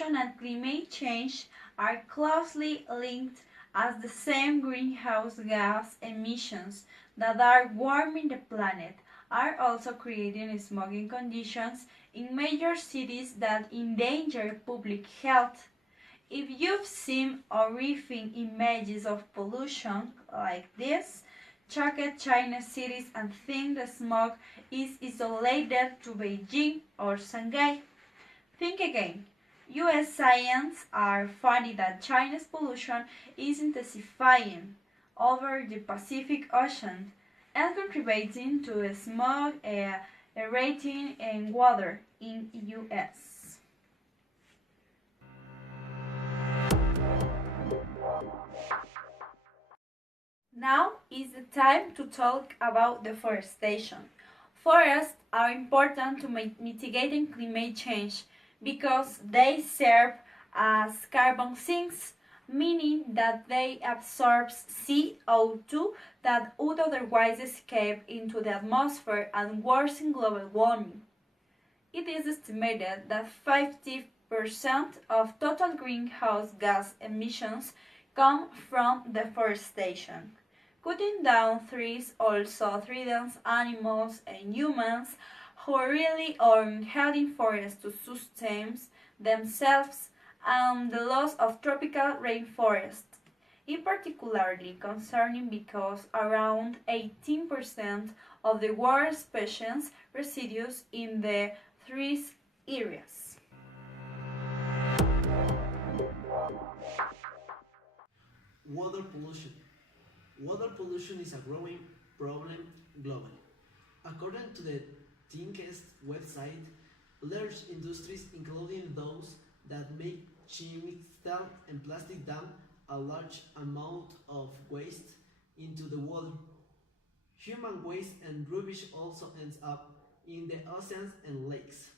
pollution and climate change are closely linked as the same greenhouse gas emissions that are warming the planet are also creating smoking conditions in major cities that endanger public health. If you've seen horrifying images of pollution like this, check at China cities and think the smog is isolated to Beijing or Shanghai. Think again. US scientists are finding that China's pollution is intensifying over the Pacific Ocean and contributing to smog aerating in water in US. Now is the time to talk about deforestation. Forests are important to mitigating climate change because they serve as carbon sinks, meaning that they absorb CO2 that would otherwise escape into the atmosphere and worsen global warming. It is estimated that 50% of total greenhouse gas emissions come from deforestation. Cutting down trees also threatens animals and humans who rely on healthy forests to sustain themselves, and the loss of tropical rainforests is particularly concerning because around 18% of the world's species resides in the three areas. Water pollution. Water pollution is a growing problem globally. According to the Thinkest website, large industries, including those that make chemical and plastic, dump a large amount of waste into the water. Human waste and rubbish also ends up in the oceans and lakes.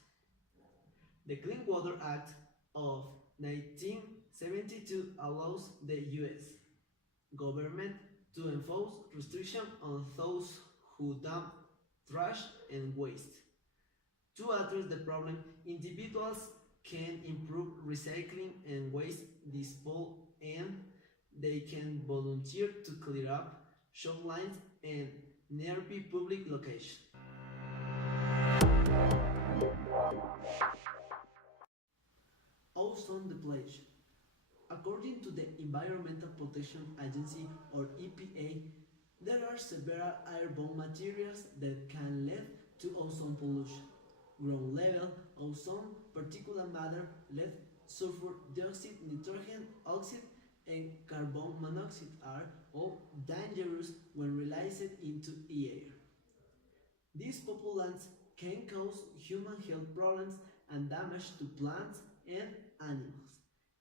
The Clean Water Act of 1972 allows the US government to enforce restrictions on those who dump trash and waste. To address the problem, individuals can improve recycling and waste disposal, and they can volunteer to clear up shorelines and nearby public locations. Ozone depletion. According to the Environmental Protection Agency or EPA, there are several airborne materials that can lead to ozone pollution. Ground level ozone, particulate matter, lead, sulfur dioxide, nitrogen oxide, and carbon monoxide are all dangerous when released into air. These pollutants can cause human health problems and damage to plants and animals.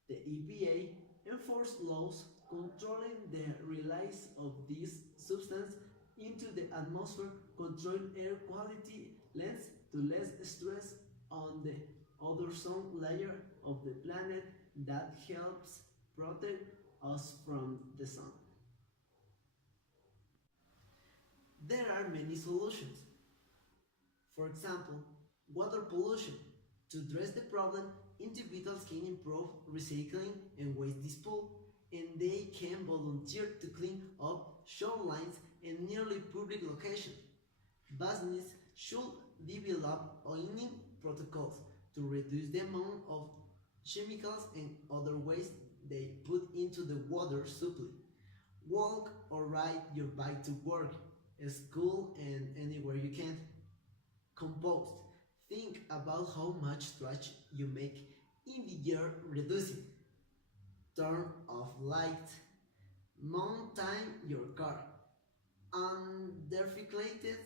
The EPA enforces laws controlling the release of these substances into the atmosphere, control air quality, leads to less stress on the ozone layer of the planet that helps protect us from the sun. There are many solutions. For example, water pollution. To address the problem, individuals can improve recycling and waste disposal, and they can volunteer to clean up shorelines and nearly public locations. Business should develop cleaning protocols to reduce the amount of chemicals and other waste they put into the water supply. Walk or ride your bike to work, school, and anywhere you can. Compost. Think about how much trash you make in the year reducing. Turn off lights. Maintain your car. Undefeculated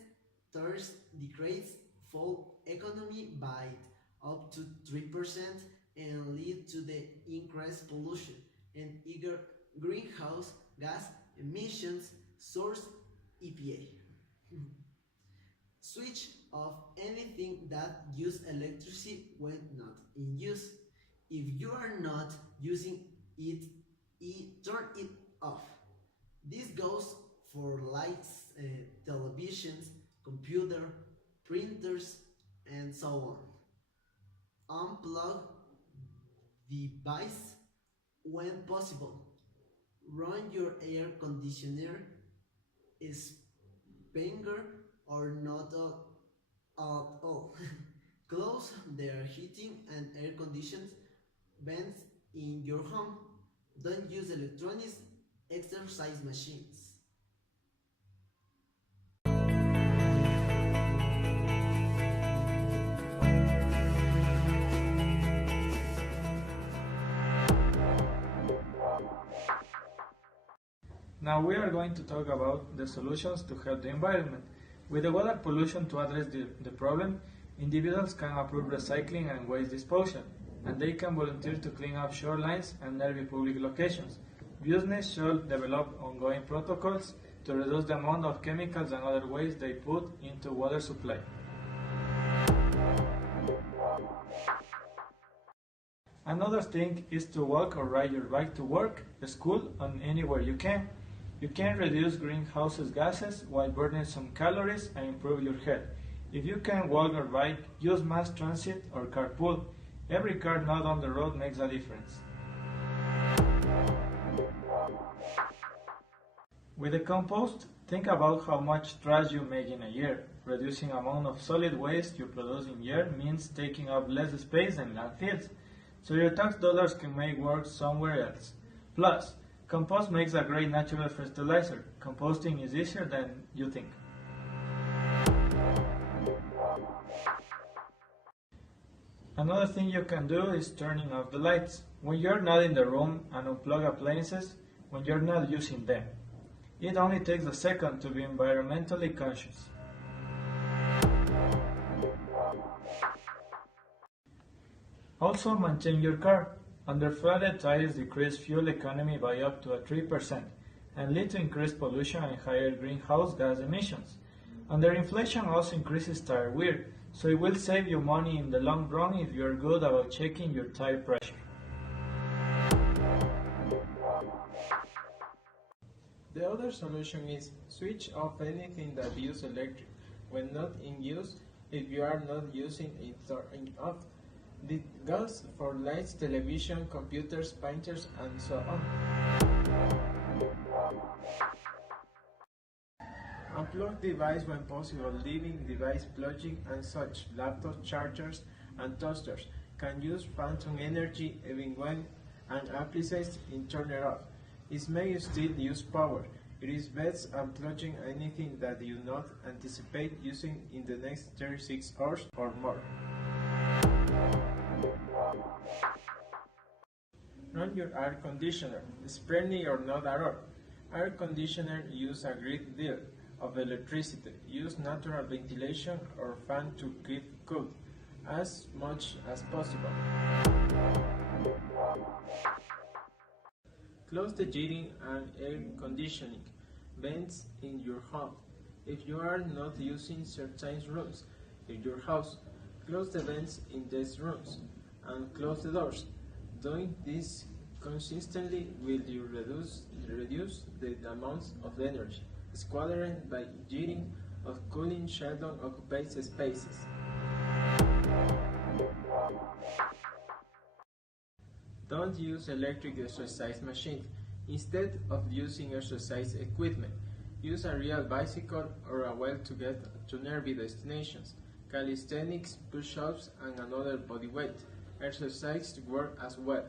tires decrease fuel economy by up to 3% and lead to the increased pollution and eager greenhouse gas emissions source EPA. Switch off anything that uses electricity when not in use. If you are not using it, turn it off. This goes for lights, televisions, computer, printers, and so on. Unplug device when possible. Run your air conditioner, speaker, or not at all. Close the heating and air conditioned vents in your home. Don't use electronics exercise machines. Now we are going to talk about the solutions to help the environment. With the water pollution to address the problem, individuals can approve recycling and waste disposal, and they can volunteer to clean up shorelines and nearby public locations. Business should develop ongoing protocols to reduce the amount of chemicals and other waste they put into water supply. Another thing is to walk or ride your bike to work, school, and anywhere you can. You can reduce greenhouse gases while burning some calories and improve your health. If you can walk or bike, use mass transit or carpool. Every car not on the road makes a difference. With the compost, think about how much trash you make in a year. Reducing amount of solid waste you produce in a year means taking up less space than landfills, so your tax dollars can make work somewhere else. Plus, compost makes a great natural fertilizer. Composting is easier than you think. Another thing you can do is turning off the lights when you're not in the room and unplug appliances when you're not using them. It only takes a second to be environmentally conscious. Also maintain your car. Underflooded tires decrease fuel economy by up to 3% and lead to increased pollution and higher greenhouse gas emissions. Underinflation also increases tire wear, so it will save you money in the long run if you are good about checking your tire pressure. The other solution is switch off anything that uses electric when not in use if you are not using it off. This goes for lights, television, computers, printers, and so on. Unplug device when possible, leaving device plugging and such. Laptop chargers and toasters can use phantom energy even when an appliance is turned off. It may still use power. It is best unplugging anything that you not anticipate using in the next 36 hours or more. Run your air conditioner, spreading or not at all. Air conditioners use a great deal of electricity. Use natural ventilation or fan to keep cool as much as possible. Close the heating and air conditioning vents in your home. If you are not using certain rooms in your house, close the vents in these rooms and close the doors. Doing this consistently will reduce the amount of energy squandered by heating of cooling sheltered occupied spaces. Don't use electric exercise machines. Instead of using exercise equipment, use a real bicycle or a wheel to get to nearby destinations. Calisthenics, push-ups, and another body weight exercise work as well.